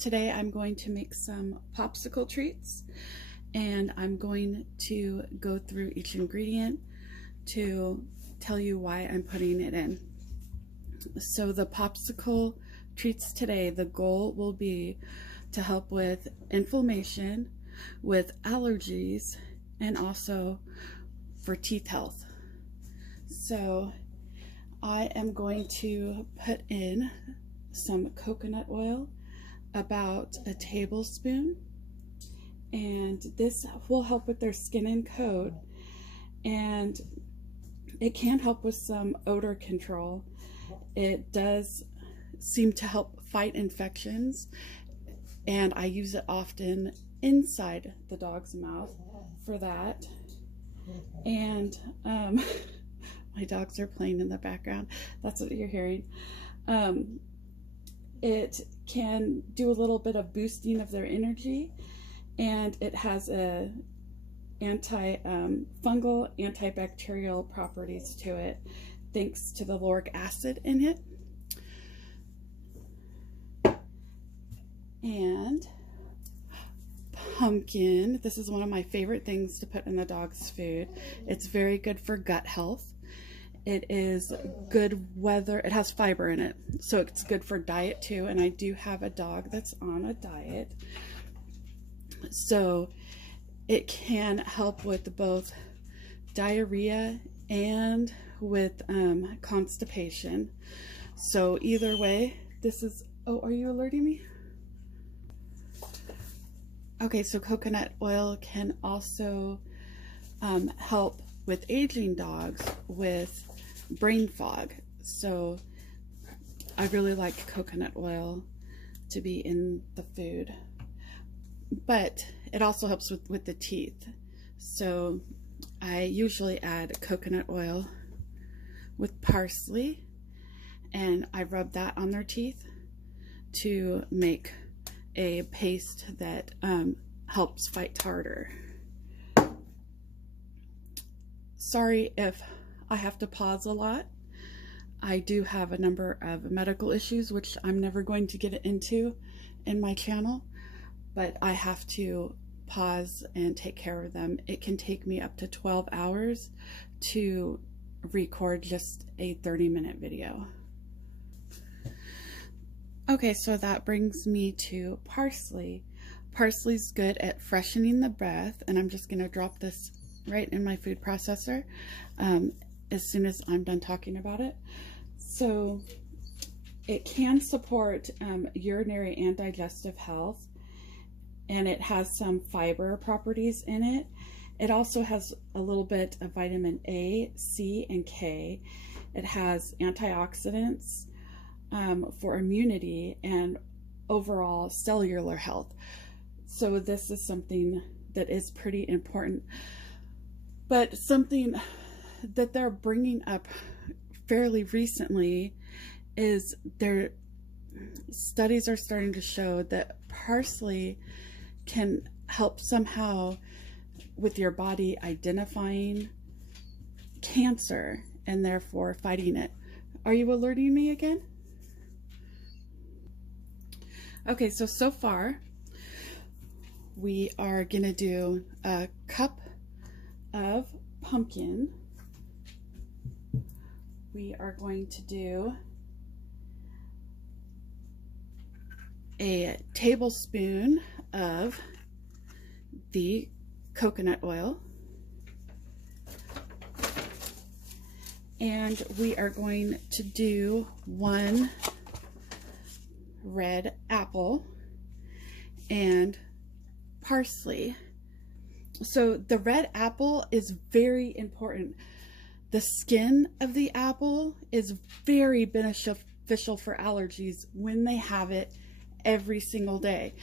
Today I'm going to make some popsicle treats, and I'm going to go through each ingredient to tell you why I'm putting it in. So the popsicle treats today, the goal will be to help with inflammation, with allergies, and also for teeth health. So I am going to put in some coconut oil, about a tablespoon, and this will help with their skin and coat, and it can help with some odor control. It does seem to help fight infections, and I use it often inside the dog's mouth for that. And my dogs are playing in the background. That's what you're hearing. It can do a little bit of boosting of their energy, and it has a anti-fungal, antibacterial properties to it, thanks to the lauric acid in it. And pumpkin, this is one of my favorite things to put in the dog's food. It's very good for gut health. It is good weather. It has fiber in it, so it's good for diet too. And I do have a dog that's on a diet, so it can help with both diarrhea and with constipation. So either way, this is, oh, are you alerting me? Okay, so coconut oil can also help with aging dogs with brain fog. So I really like coconut oil to be in the food, but it also helps with the teeth. So I usually add coconut oil with parsley, and I rub that on their teeth to make a paste that helps fight tartar. Sorry if I have to pause a lot. I do have a number of medical issues, which I'm never going to get into in my channel, but I have to pause and take care of them. It can take me up to 12 hours to record just a 30-minute video. Okay, so that brings me to parsley. Parsley's good at freshening the breath, and I'm just going to drop this right in my food processor as soon as I'm done talking about it. So it can support urinary and digestive health, and it has some fiber properties in it. It also has a little bit of vitamin A, C, and K. It has antioxidants for immunity and overall cellular health. So this is something that is pretty important. But something that they're bringing up fairly recently is their studies are starting to show that parsley can help somehow with your body identifying cancer and therefore fighting it. Are you alerting me again? Okay, so far we are gonna do a cup of pumpkin. We are going to do a tablespoon of the coconut oil, and we are going to do 1 red apple and parsley. So the red apple is very important. The skin of the apple is very beneficial for allergies when they have it every single day.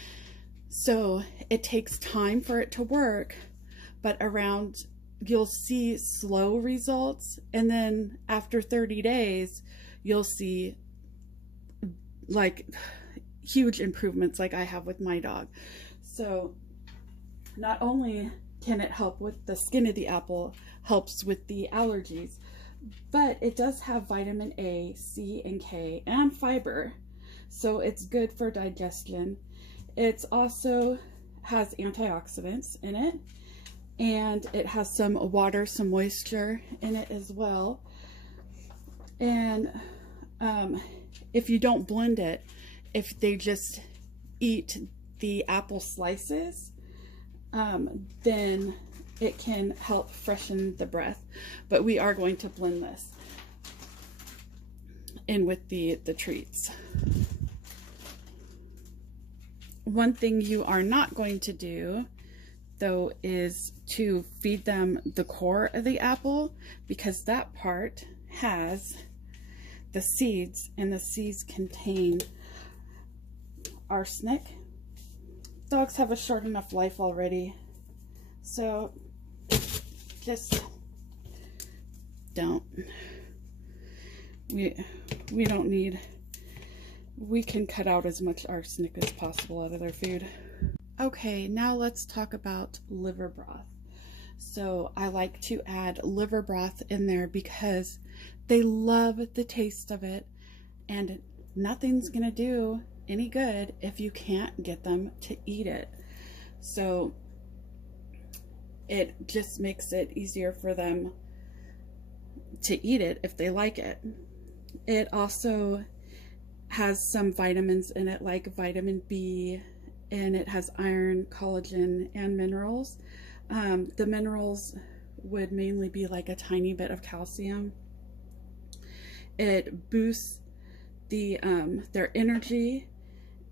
So it takes time for it to work, but you'll see slow results, and then after 30 days you'll see like huge improvements like I have with my dog. So not only can it help with the skin of the apple, helps with the allergies, but it does have vitamin A, C, and K, and fiber. so it's good for digestion. It's also has antioxidants in it, and it has some water, some moisture in it as well. And if you don't blend it, if they just eat the apple slices, then it can help freshen the breath. But we are going to blend this in with the treats. One thing you are not going to do, though, is to feed them the core of the apple, because that part has the seeds, and the seeds contain arsenic. Dogs have a short enough life already, so just don't. We don't need, we can cut out as much arsenic as possible out of their food. Okay, now let's talk about liver broth. So I like to add liver broth in there because they love the taste of it, and nothing's gonna do any good if you can't get them to eat it. So it just makes it easier for them to eat it if they like it. It also has some vitamins in it, like vitamin B, and it has iron, collagen, and minerals. The minerals would mainly be like a tiny bit of calcium. It boosts their energy,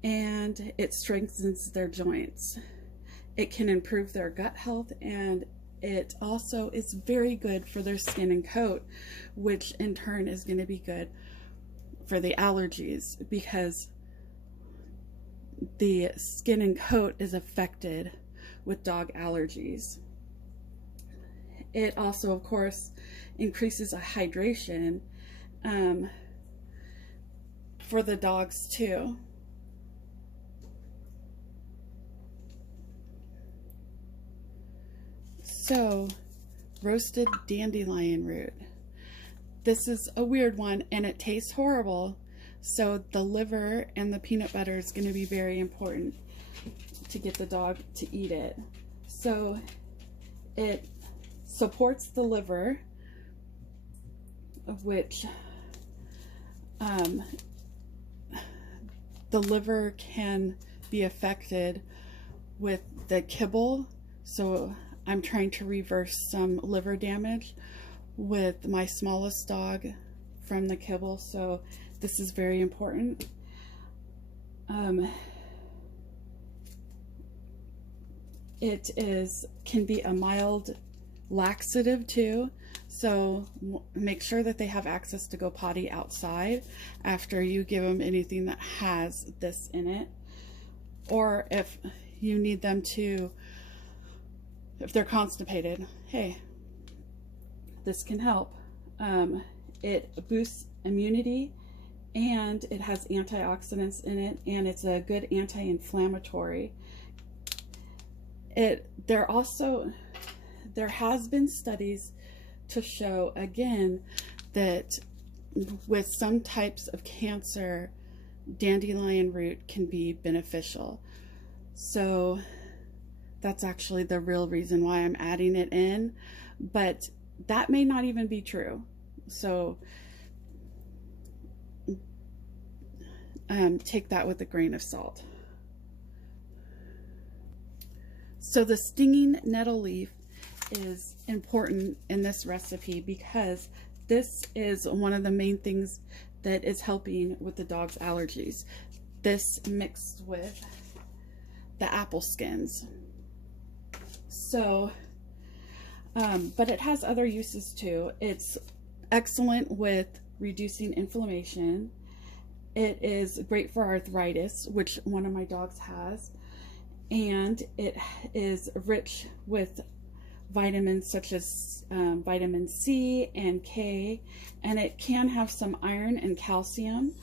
and it strengthens their joints. It can improve their gut health, and it also is very good for their skin and coat, which in turn is going to be good for the allergies, because the skin and coat is affected with dog allergies. It also, of course, increases hydration for the dogs too. So, roasted dandelion root. This is a weird one, and it tastes horrible. So the liver and the peanut butter is going to be very important to get the dog to eat it. So it supports the liver, which the liver can be affected with the kibble. So I'm trying to reverse some liver damage with my smallest dog from the kibble, so this is very important. It can be a mild laxative too, so make sure that they have access to go potty outside after you give them anything that has this in it. Or if you need them to, if they're constipated, hey, this can help. It boosts immunity, and it has antioxidants in it, and it's a good anti-inflammatory. There has been studies to show, again, that with some types of cancer, dandelion root can be beneficial. So that's actually the real reason why I'm adding it in, but that may not even be true. So take that with a grain of salt. So the stinging nettle leaf is important in this recipe because this is one of the main things that is helping with the dog's allergies. This mixed with the apple skins. So, but it has other uses too. It's excellent with reducing inflammation. It is great for arthritis, which one of my dogs has. And it is rich with vitamins such as vitamin C and K, and it can have some iron and calcium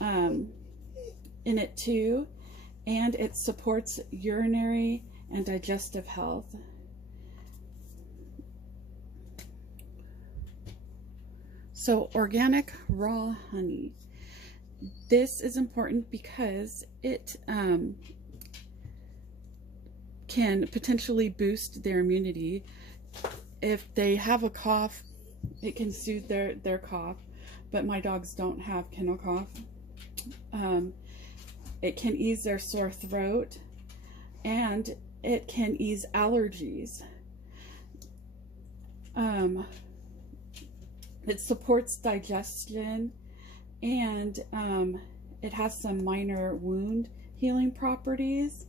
in it too, and it supports urinary and digestive health. So organic raw honey. This is important because it can potentially boost their immunity. If they have a cough, it can soothe their cough, but my dogs don't have kennel cough. It can ease their sore throat, and it can ease allergies. It supports digestion, and it has some minor wound healing properties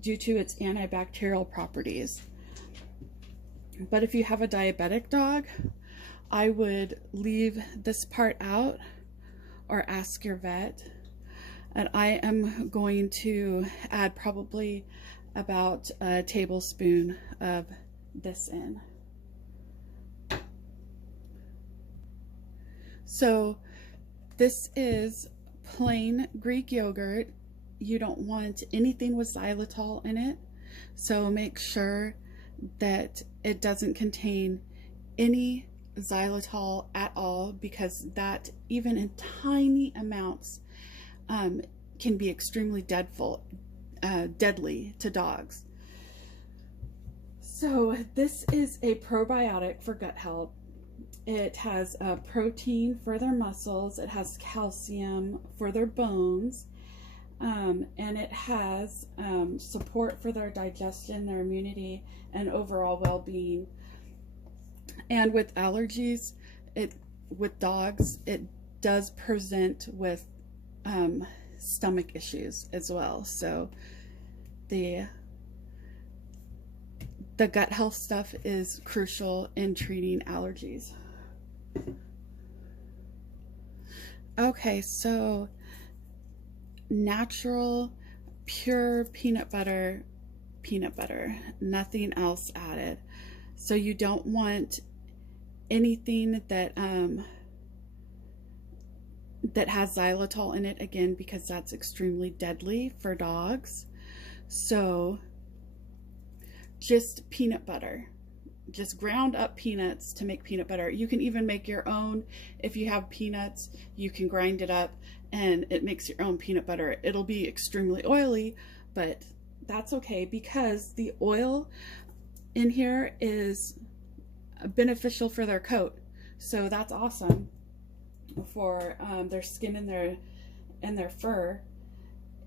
due to its antibacterial properties. But if you have a diabetic dog, I would leave this part out or ask your vet. And I am going to add probably about a tablespoon of this in. So this is plain Greek yogurt. You don't want anything with xylitol in it, so make sure that it doesn't contain any xylitol at all, because that, even in tiny amounts, can be extremely deadly to dogs. So this is a probiotic for gut health. It has protein for their muscles, it has calcium for their bones, and it has support for their digestion, their immunity, and overall well-being. And with allergies, with dogs, it does present with stomach issues as well. So the gut health stuff is crucial in treating allergies. Okay, so natural, pure peanut butter, nothing else added. So you don't want anything that that has xylitol in it, again, because that's extremely deadly for dogs. So just peanut butter, just ground up peanuts to make peanut butter. You can even make your own. If you have peanuts, you can grind it up and it makes your own peanut butter. It'll be extremely oily, but that's okay, because the oil in here is beneficial for their coat. So that's awesome for their skin and their fur.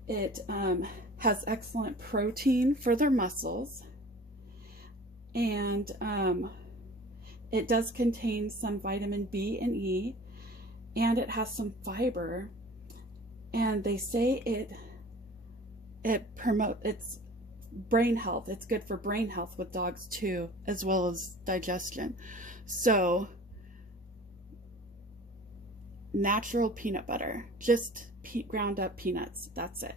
It has excellent protein for their muscles, and it does contain some vitamin B and E, and it has some fiber, and they say it promotes brain health. It's good for brain health with dogs too, as well as digestion. So natural peanut butter, just ground up peanuts, that's it.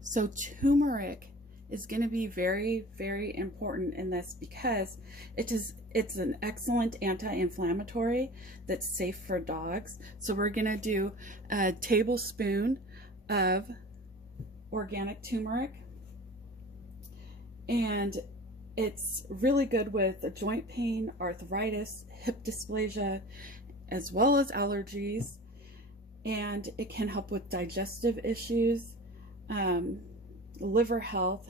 So turmeric is going to be very, very important in this, because it's an excellent anti-inflammatory that's safe for dogs. So we're going to do a tablespoon of organic turmeric, and it's really good with joint pain, arthritis, hip dysplasia, as well as allergies, and it can help with digestive issues, liver health,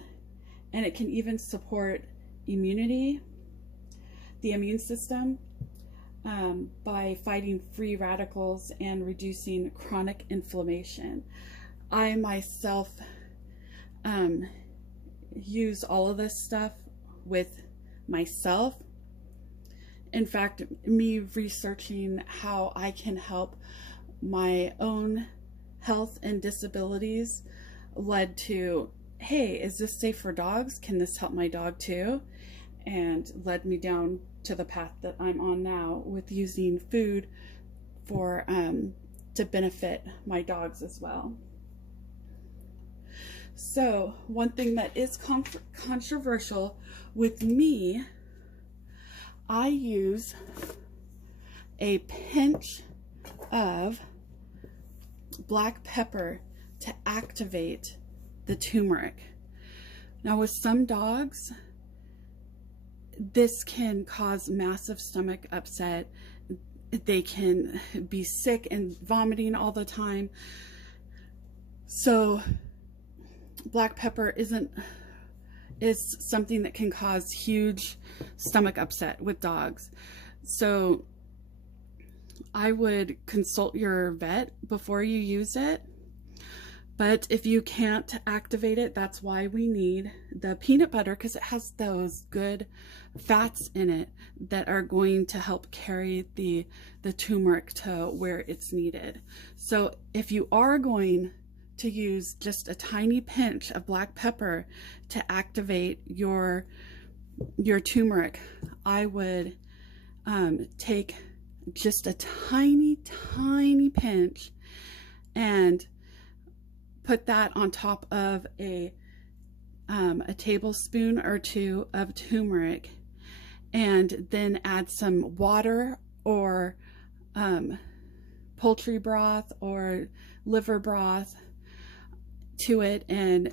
and it can even support immunity, the immune system, by fighting free radicals and reducing chronic inflammation. I myself use all of this stuff with myself. In fact, me researching how I can help my own health and disabilities led to, hey, is this safe for dogs? Can this help my dog too? And led me down to the path that I'm on now with using food for to benefit my dogs as well. So one thing that is controversial with me, I use a pinch of black pepper to activate the turmeric. Now with some dogs, this can cause massive stomach upset. they can be sick and vomiting all the time. So black pepper is something that can cause huge stomach upset with dogs. So I would consult your vet before you use it. But if you can't activate it, that's why we need the peanut butter, because it has those good fats in it that are going to help carry the turmeric to where it's needed. So if you are going to use just a tiny pinch of black pepper to activate your turmeric, I would take just a tiny pinch and put that on top of a tablespoon or two of turmeric, and then add some water or poultry broth or liver broth to it, and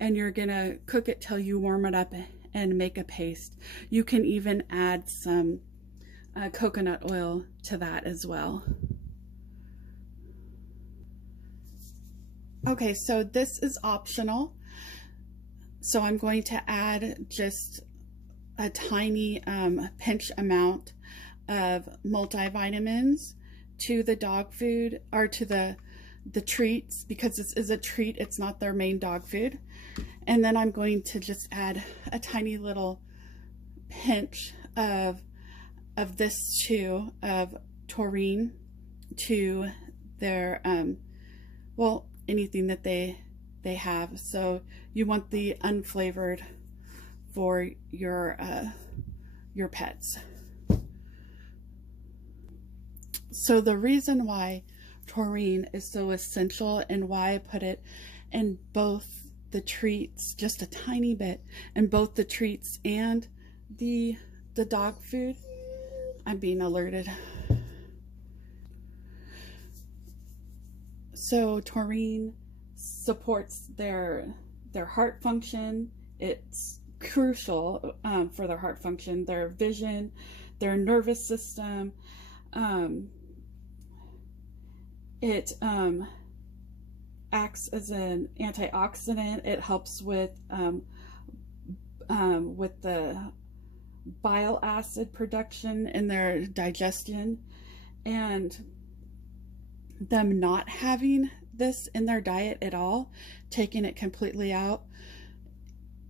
you're gonna cook it till you warm it up and make a paste. You can even add some coconut oil to that as well. Okay, so this is optional. So I'm going to add just a tiny pinch amount of multivitamins to the dog food, or to the treats, because this is a treat, it's not their main dog food. And then I'm going to just add a tiny little pinch of this too, of taurine, to their well, anything that they have. So you want the unflavored for your pets. So the reason why taurine is so essential, and why I put it in both the treats, just a tiny bit, in both the treats and the dog food. I'm being alerted. So taurine supports their heart function. It's crucial for their heart function, their vision, their nervous system. It acts as an antioxidant. It helps with the bile acid production in their digestion. And them not having this in their diet at all, taking it completely out,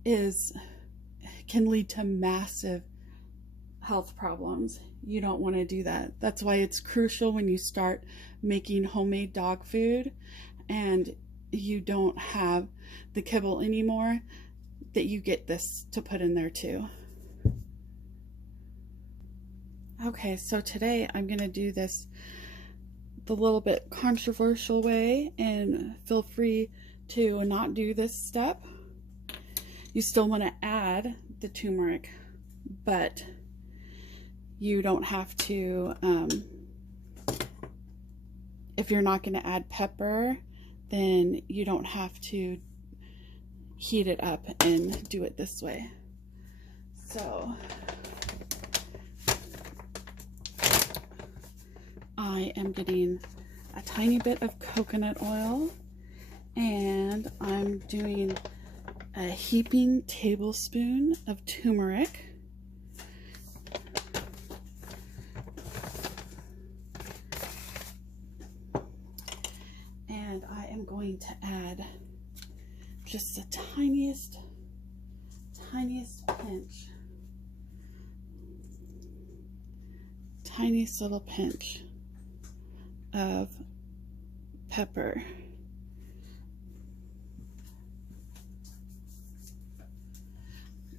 can lead to massive health problems. You don't want to do that. That's why it's crucial when you start making homemade dog food and you don't have the kibble anymore, that you get this to put in there too. Okay, so today I'm going to do this the little bit controversial way, and feel free to not do this step. You still want to add the turmeric, but you don't have to, if you're not going to add pepper, then you don't have to heat it up and do it this way. So I am getting a tiny bit of coconut oil, and I'm doing a heaping tablespoon of turmeric. And I am going to add just the tiniest pinch, tiniest little pinch of pepper.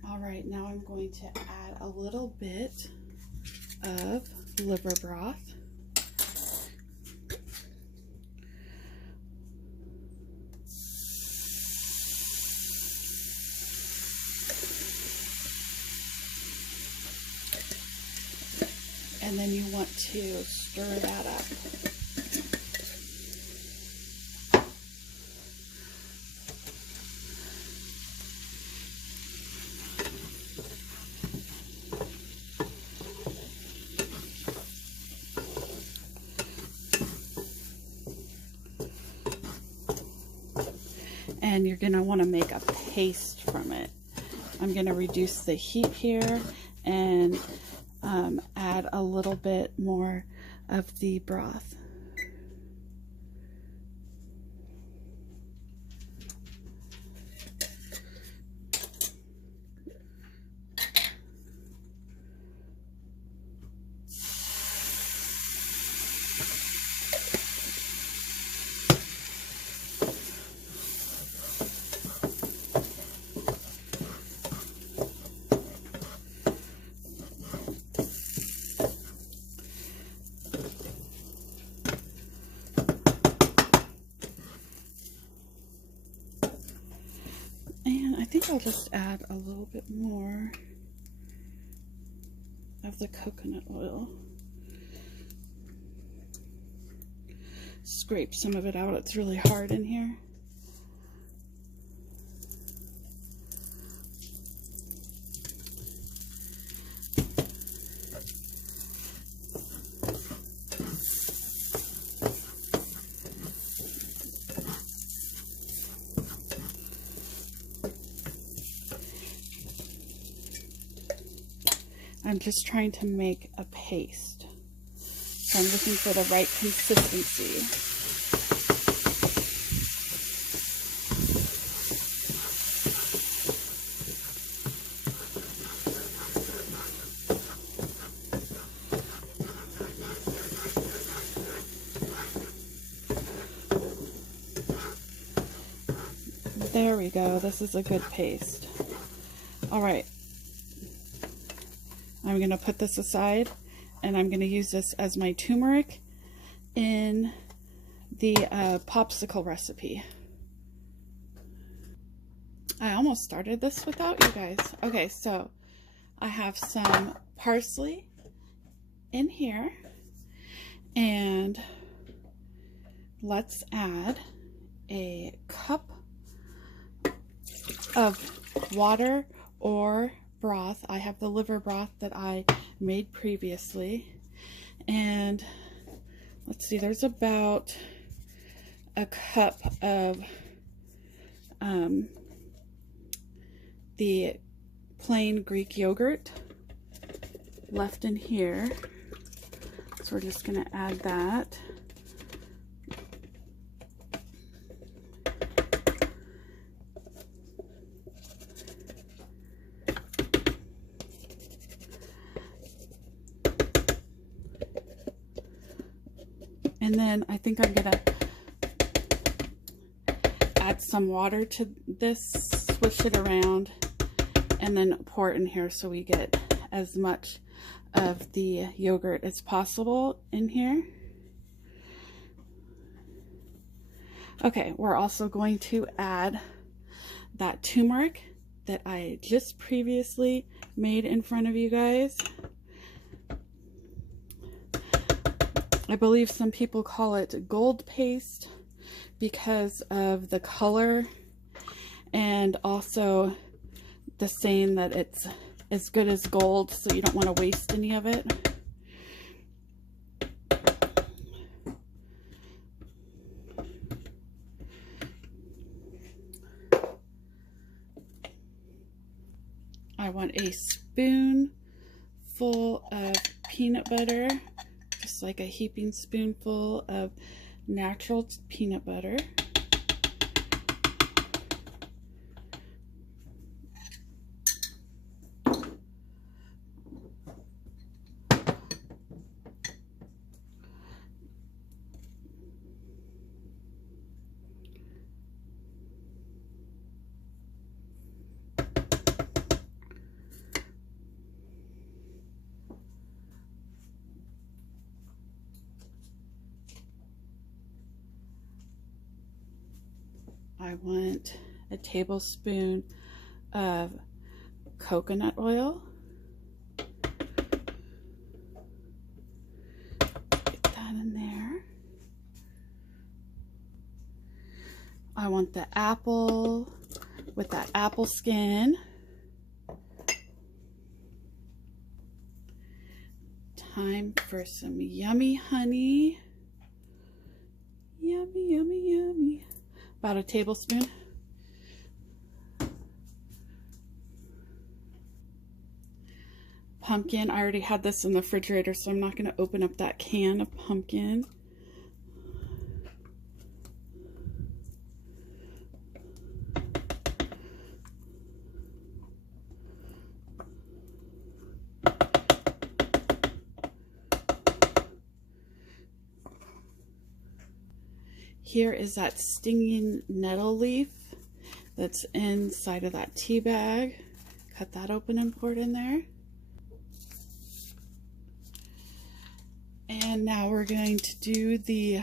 All right, now I'm going to add a little bit of liver broth. And then you want to stir that up. and you're going to want to make a paste from it. I'm going to reduce the heat here and add a little bit more of the broth. I think I'll just add a little bit more of the coconut oil. Scrape some of it out, it's really hard in here. I'm just trying to make a paste. So I'm looking for the right consistency. There we go. This is a good paste. All right. I'm going to put this aside, and I'm going to use this as my turmeric in the popsicle recipe. I almost started this without you guys. Okay, so I have some parsley in here, and let's add a cup of water or broth. I have the liver broth that I made previously, and let's see, there's about a cup of the plain Greek yogurt left in here, so we're just going to add that. And then I think I'm gonna add some water to this, switch it around, and then pour it in here so we get as much of the yogurt as possible in here. Okay, we're also going to add that turmeric that I just previously made in front of you guys. I believe some people call it gold paste because of the color, and also the saying that it's as good as gold, so you don't want to waste any of it. I want a spoonful of peanut butter, just like a heaping spoonful of natural peanut butter. I want a tablespoon of coconut oil. Get that in there. I want the apple with that apple skin. Time for some yummy honey. Yummy, yummy, yummy. About a tablespoon. pumpkin. I already had this in the refrigerator, so I'm not going to open up that can of pumpkin. Here is that stinging nettle leaf that's inside of that tea bag. Cut that open and pour it in there. And now we're going to do the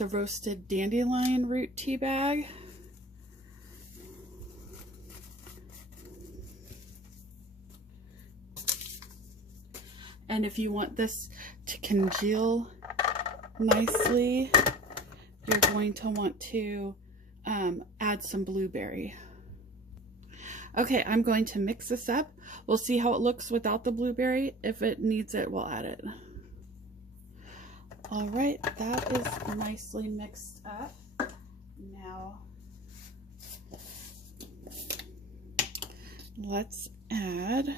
roasted dandelion root tea bag. And if you want this to congeal nicely, you're going to want to add some blueberry. Okay, I'm going to mix this up. We'll see how it looks without the blueberry. If it needs it, we'll add it. All right, that is nicely mixed up. Now, let's add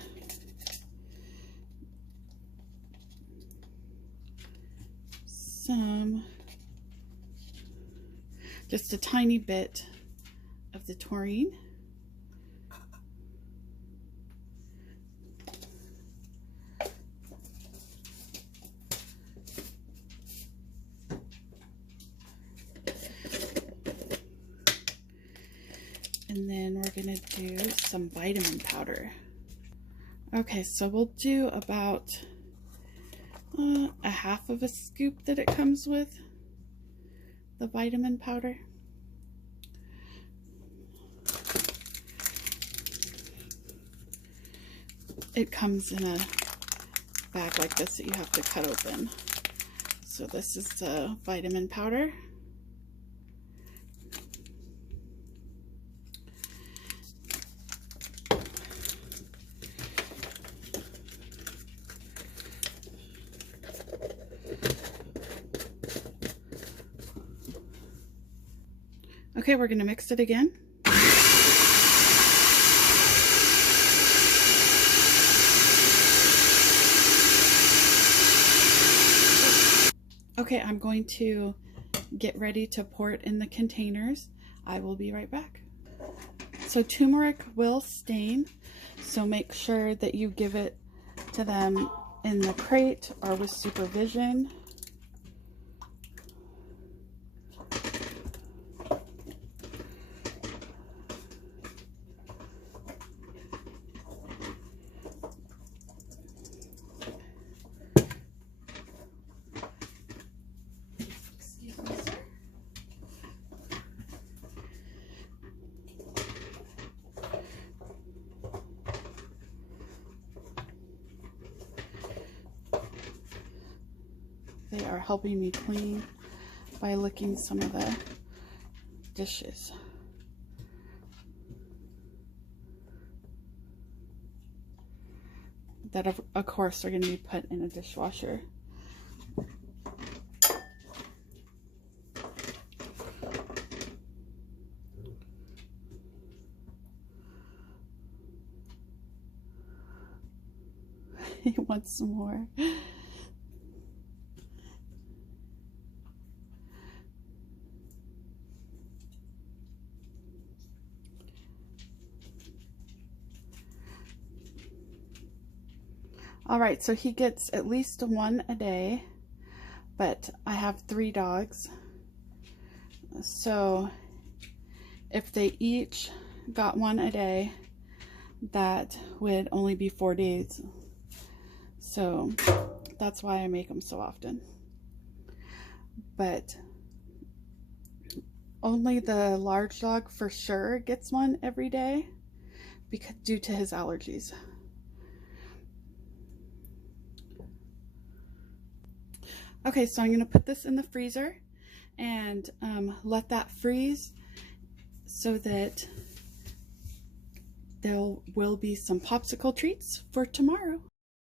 some, just a tiny bit of the taurine. And then we're going to do some vitamin powder. Okay, so we'll do about a half of a scoop that it comes with, the vitamin powder. It comes in a bag like this that you have to cut open. So this is the vitamin powder. Okay, we're going to mix it again. Okay, I'm going to get ready to pour it in the containers. I will be right back. So turmeric will stain, so make sure that you give it to them in the crate or with supervision. They are helping me clean by licking some of the dishes. That of course are going to be put in a dishwasher. He wants some more. All right, so he gets at least one a day, but I have 3 dogs. So if they each got one a day, that would only be 4 days. So that's why I make them so often. But only the large dog for sure gets one every day because due to his allergies. Okay, so I'm going to put this in the freezer and let that freeze so that there will be some popsicle treats for tomorrow.